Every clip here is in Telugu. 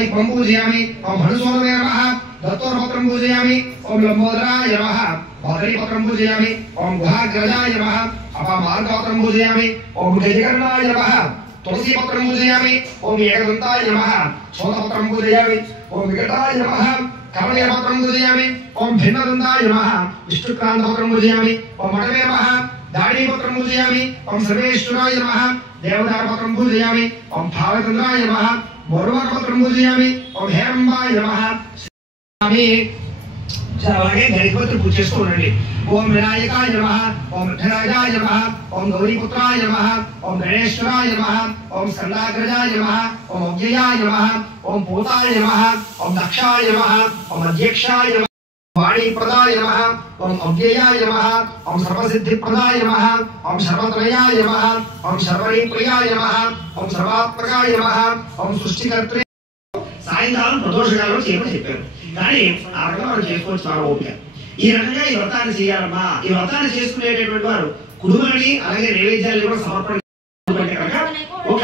विप्रं पूजयामि ओम हनुसोदवे नमः दत्तोर्पत्रं पूजयामि ओम लंबोदराय नमः भद्रीपत्रं पूजयामि ओम गुहाग्रजाय नमः अपामार्गपत्रं पूजयामि ओम गजकर्णाय नमः तुलसीपत्रं पूजयामि ओम एकदन्ताय नमः शोधपत्रं पूजयामि ओम विकटाय नमः कमलपत्रं पूजयामि ओम भिन्नदन्ताय नमः विष्णुक्रान्तपत्रं पूजयामि ओम मणवे नमः दाढीपत्रं पूजयामि ओम सर्वेश्वराय नमः देवदारपत्रं पूजयामि ओम भावचन्द्राय नमः मोरवरपत्रं पूजयामि ओम हेरंबाय नमः स्वामी అలాగే గణపతి పూజ చేసుకోండి ఓం వినాయకాయ నమః ఓం విఘ్నరాజాయ నమః ఓం గౌరీపుత్రాయ నమః ఓం గణేశ్వరాయ నమః ఓం స్కందాగ్రజాయ నమః ఓం అవ్యయాయ నమః ఓం పూతాయ నమః ఓం దక్షాయ నమః ఓం అధ్యక్షాయ నమః वाणीप्रदाय नमः ओम अव्ययाय नमः ओम सर्वसिद्धिप्रदाय नमः ओम सर्वत्रयाय नमः ओम सर्वरीप्रियाय नमः ओम सर्वात्मकाय नमः ओम सृष्टिकर्त्रे సాయంకాలం ప్రదోషకాలంలో చేయమని చెప్పారు. కానీ ఆ రకంగా మనం చేసుకోవచ్చు చాలా ఓపిక. ఈ రకంగా ఈ వ్రతాన్ని చేయాలమ్మా. ఈ వ్రతాన్ని చేసుకునేటటువంటి వారు కుడుమని అలాగే నైవేద్యాలు కూడా సమర్పణ ఒక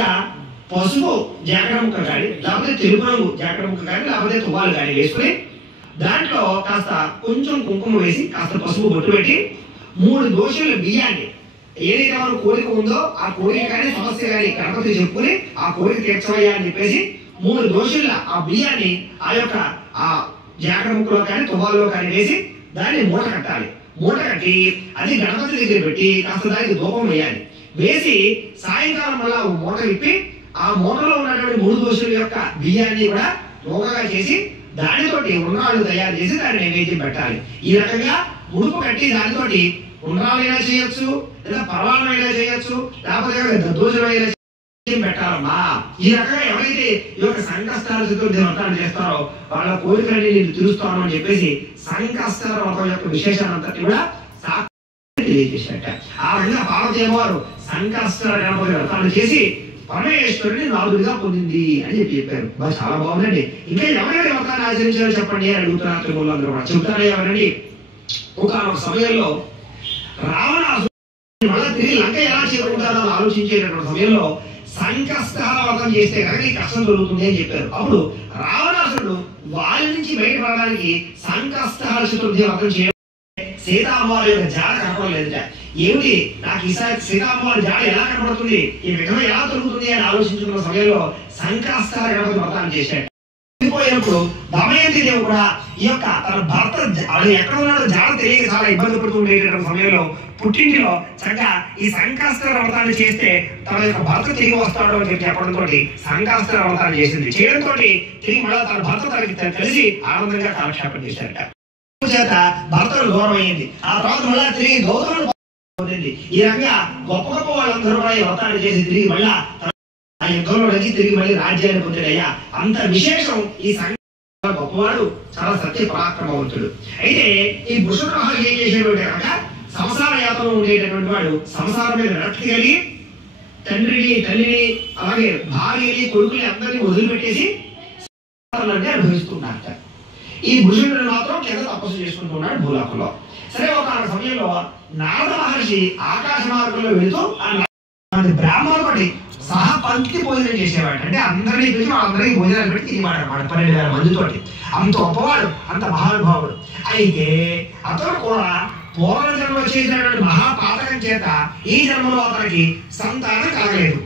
పసుపు జాకెట్ ముక్క కానీ లేకపోతే తెలుపు రంగు జాకెట్ ముక్క కానీ లేకపోతే తువ్వాలు కానీ వేసుకుని దాంట్లో కాస్త కొంచెం కుంకుమ వేసి కాస్త పసుపు బొట్టు పెట్టి 3 దోశల బియ్యాన్ని ఏదైతే మన కోరిక ఉందో ఆ కోరిక కానీ సమస్య కానీ గణపతి చెప్పుకుని ఆ కోరిక తీర్చవయ్యా అని చెప్పేసి 3 దోశల ఆ బియ్యాన్ని ఆ యొక్క ఆ జాకెట్ ముక్కలో కానీ తువ్వాలలో కానీ వేసి దాన్ని మూట కట్టాలి. మూట కట్టి అది గణపతి దగ్గర పెట్టి కాస్త దానికి ధూపం వేయాలి. వేసి సాయంకాలం వల్ల మూట విప్పి ఆ మూటలో ఉన్నటువంటి 3 దోశల యొక్క బియ్యాన్ని కూడా రోగగా చేసి దానితోటి ఉండ్రాళ్ళు తయారు చేసి దాన్ని నైవేద్యం పెట్టాలి. ఈ రకంగా ఉడుపు కట్టి దానితోటి ఉండ్రాలైనా చేయొచ్చు లేదా పర్వాలైనా చేయొచ్చు లేకపోతే దద్దోజనమైనా పెట్టాలమ్మా. ఈ రకంగా ఎవరైతే ఈ యొక్క సంకష్టాల చతుర్థి వ్రతాన్ని చేస్తారో వాళ్ళ కోరికలని నేను తీరుస్తాను అని చెప్పేసి సంకష్టాల వ్రతం యొక్క విశేషాలంతటి కూడా తెలియజేశారట. ఆ విధంగా పార్వతీ అమ్మవారు సంకష్టాల గణపతి వ్రతాన్ని చేసి పరమేశ్వరుని నాలుగుగా పొందింది అని చెప్పారు. చాలా బాగుందండి. ఇంకా ఎవరెవరి వ్రతాన్ని ఆచరించారో చెప్పండి అని అడుగుతున్నారు తిరుమలందరూ కూడా. చెబుతారా ఎవరండి? ఒకనొక సమయంలో రావణాసురుడు మళ్ళా తిరిగి లంక ఎలా చేరుకుంటారో ఆలోచించేటటువంటి సమయంలో సంకష్టాల వ్రతం చేస్తే కనుక ఈ కష్టం దొరుకుతుంది అని చెప్పారు. అప్పుడు రావణాసురుడు వారి నుంచి బయటపడడానికి సంకష్టాల చతుర్థి వ్రతం చేయ సీతామ్మవారి యొక్క జాడ కనపడలేదుట. ఏమిటి నాకు ఈసారి సీతామ్మవారి జాడ ఎలా కనపడుతుంది, ఈ విధంగా ఎలా దొరుకుతుంది అని ఆలోచించుకున్న సమయంలో సంకష్టాల గణపతి వ్రతాన్ని చేశాడు. పోయినప్పుడు దమయంతి దేవి కూడా ఈ యొక్క తన భర్త అది ఎక్కడ ఉన్నాడో జాడ తెలియక చాలా ఇబ్బంది పడుతూ ఉండేటటువంటి సమయంలో పుట్టింటిలో చక్కగా ఈ సంకష్టాల వ్రతాన్ని చేస్తే తన యొక్క భర్త తిరిగి వస్తాడు అని చెప్పడంతో సంకష్టాల వ్రతాన్ని చేసింది. చేయడంతో తిరిగి మళ్ళీ తన భర్త తనకి కలిసి ఆనందంగా కాలక్షేపం చేశారట. చేత భర్తలు దూరం అయింది. ఆ తర్వాత మళ్ళా తిరిగి గౌతముడు పొందింది. ఈ రకంగా గొప్ప గొప్ప వాళ్ళందరూ కూడా ఈ వ్రతాన్ని చేసి తిరిగి మళ్ళా ఆ యుద్ధంలో నచ్చి తిరిగి మళ్ళీ రాజ్యాన్ని పొందాడయ్యా. అంత విశేషం ఈ సంఘ గొప్పవాడు, చాలా సత్య పరాక్రమవంతుడు. అయితే ఈ వృషభరాజు ఏం చేసేటువంటి కనుక సంసార యాత్రలో ఉండేటటువంటి వాడు సంసారం మీద విరక్తి కలిగి తండ్రిని తల్లిని అలాగే భార్యని కొడుకుని అందరినీ వదిలిపెట్టేసి అనుభవిస్తున్నారట. ఈ భుజుడు మాత్రం కింద తపస్సు చేసుకుంటున్నాడు భూలోకంలో. సరే ఒక సమయంలో నారద మహర్షి ఆకాశ మార్గంలో వెళుతూ బ్రాహ్మణుడి సహా పంక్తి భోజనం చేసేవాడు. అంటే అందరినీ పిలిచి వాళ్ళందరికీ భోజనాలు పెట్టి తిరిగివాడు అన్నమాట 12,000 మందితోటి. అంత గొప్పవాడు, అంత మహానుభావుడు. అయితే అతను కూడా పూర్వ జన్మ చేసినటువంటి మహాపాతకం చేత ఈ జన్మలో అతనికి సంతానం కలగలేదు.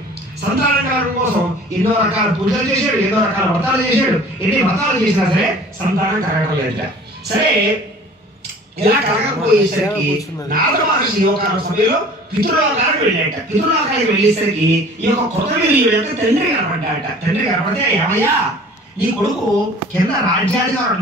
సంతానం కలగడం కోసం ఎన్నో రకాల పూజలు చేశాడు, ఎన్నో రకాల వ్రతాలు చేశాడు. ఎన్ని వ్రతాలు చేసినా సరే సంతానం కలగడం లేదట. సరే ఇలా కలగకపోయేసరికి నారద మహర్షి ఒక సమయంలో పితృలోకానికి వెళ్ళాట. పితృలోకానికి వెళ్ళేసరికి ఈ యొక్క కృతవీర్యుడి యొక్క తండ్రి కనపడ్డాట. తండ్రి కనపడితే ఏమయ్యా నీ కొడుకు కింద రాజ్యాధికారులు